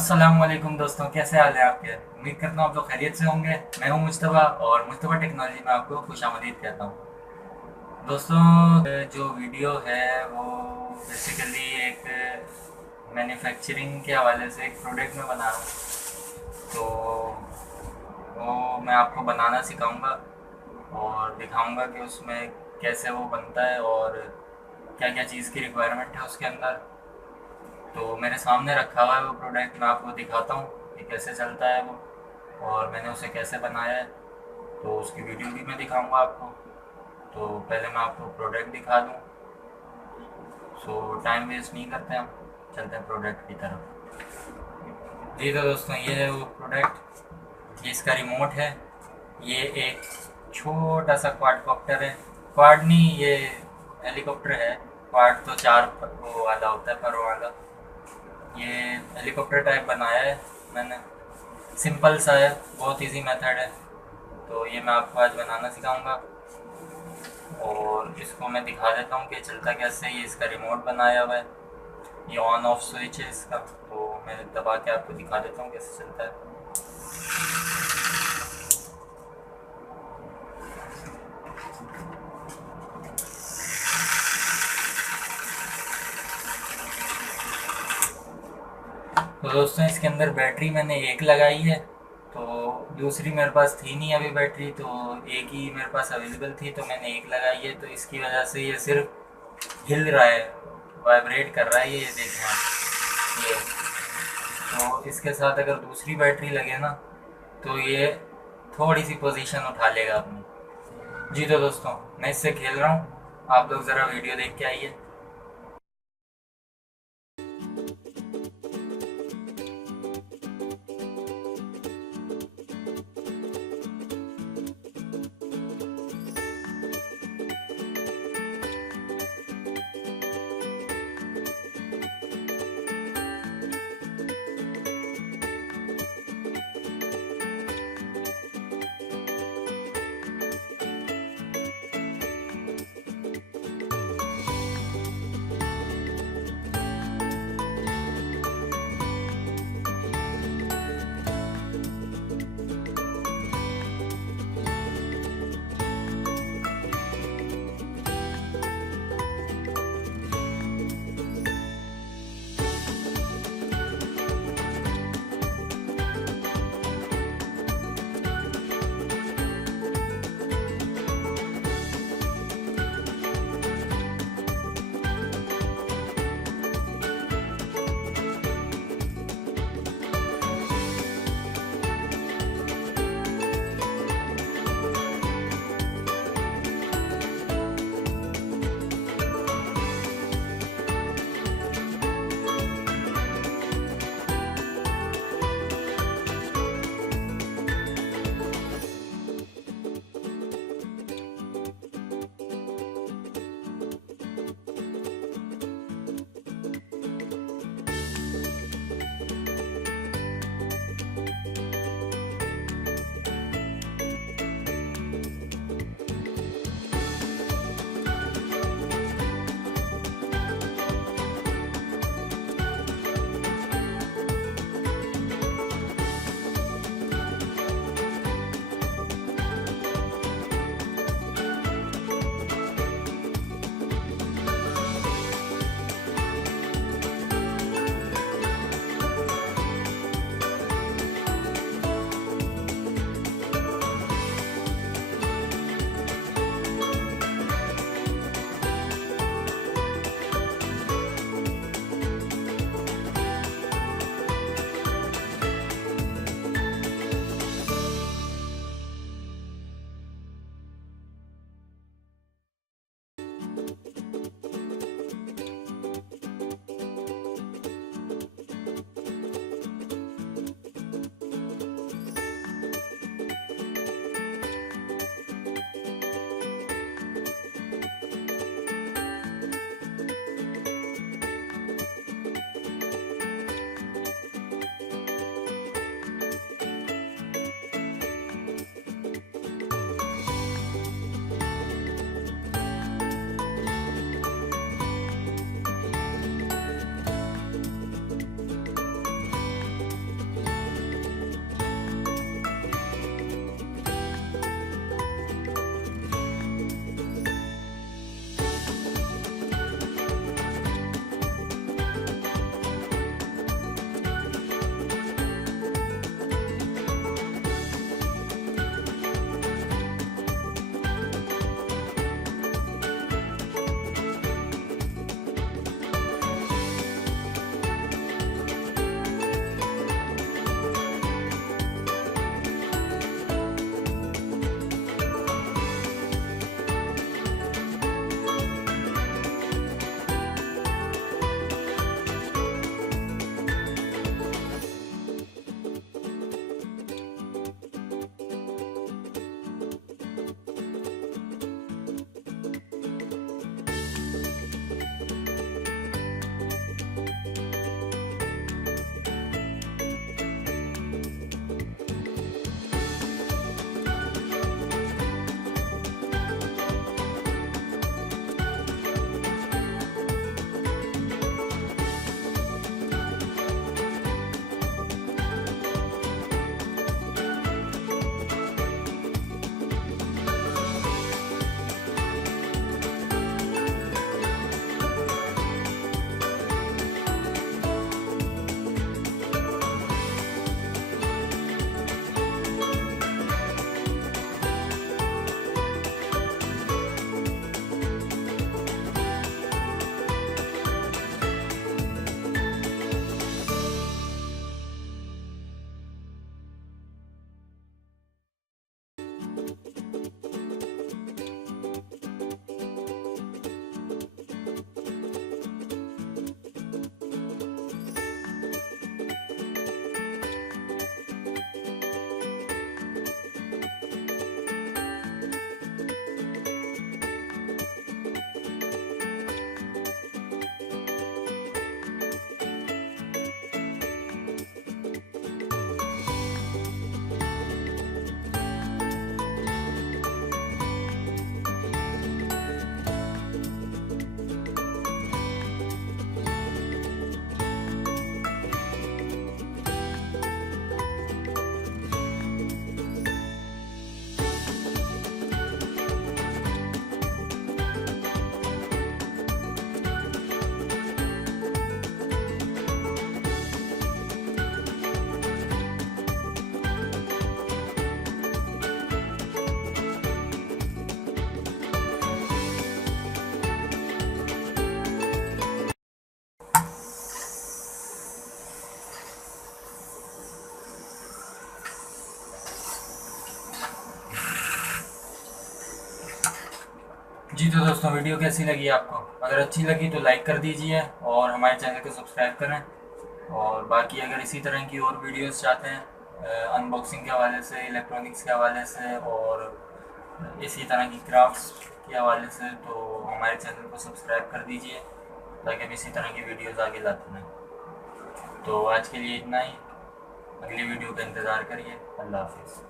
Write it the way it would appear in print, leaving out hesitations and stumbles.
अस्सलामुअलैकुम दोस्तों, कैसे हाल है आपके। उम्मीद करता हूँ आप लोग खैरियत से होंगे। मैं हूँ मुश्तबा और मुश्तबा टेक्नोलॉजी में आपको खुशामदीद कहता हूँ। दोस्तों, जो वीडियो है वो बेसिकली एक मैन्युफैक्चरिंग के हवाले से एक प्रोडक्ट में बना रहा हूँ। तो वो मैं आपको बनाना सिखाऊंगा और दिखाऊंगा कि उसमें कैसे वो बनता है और क्या क्या चीज़ की रिक्वायरमेंट है उसके अंदर। तो मेरे सामने रखा हुआ है वो प्रोडक्ट, मैं आपको दिखाता हूँ कि कैसे चलता है वो और मैंने उसे कैसे बनाया है। तो उसकी वीडियो भी मैं दिखाऊंगा आपको। तो पहले मैं आपको प्रोडक्ट दिखा दूँ। सो टाइम वेस्ट नहीं करते, हम चलते हैं प्रोडक्ट की तरफ। जी तो दोस्तों, ये है वो प्रोडक्ट, ये इसका रिमोट है। ये एक छोटा सा क्वाड कॉप्टर है। क्वाड नहीं, ये हेलीकॉप्टर है। क्वाड तो चार वो वाला होता है, पर वाला। ये हेलीकॉप्टर टाइप बनाया है मैंने। सिंपल सा है, बहुत इजी मेथड है। तो ये मैं आपको आज बनाना सिखाऊंगा और इसको मैं दिखा देता हूँ कि चलता कैसे। ये इसका रिमोट बनाया हुआ है, ये ऑन ऑफ स्विच है इसका। तो मैं दबा के आपको दिखा देता हूँ कैसे चलता है। तो दोस्तों, इसके अंदर बैटरी मैंने एक लगाई है। तो दूसरी मेरे पास थी नहीं अभी बैटरी, तो एक ही मेरे पास अवेलेबल थी, तो मैंने एक लगाई है। तो इसकी वजह से ये सिर्फ हिल रहा है, वाइब्रेट कर रहा है ये देखना। ये तो इसके साथ अगर दूसरी बैटरी लगे ना, तो ये थोड़ी सी पोजीशन उठा लेगा अपनी। जी तो दोस्तों, मैं इससे खेल रहा हूँ, आप लोग ज़रा वीडियो देख के आइए। जी तो दोस्तों, वीडियो कैसी लगी आपको? अगर अच्छी लगी तो लाइक कर दीजिए और हमारे चैनल को सब्सक्राइब करें। और बाकी अगर इसी तरह की और वीडियोस चाहते हैं अनबॉक्सिंग के हवाले से, इलेक्ट्रॉनिक्स के हवाले से और इसी तरह की क्राफ्ट्स के हवाले से, तो हमारे चैनल को सब्सक्राइब कर दीजिए ताकि हम इसी तरह की वीडियोस आगे लाते रहें। तो आज के लिए इतना ही। अगली वीडियो का इंतज़ार करिए। अल्लाह हाफिज़।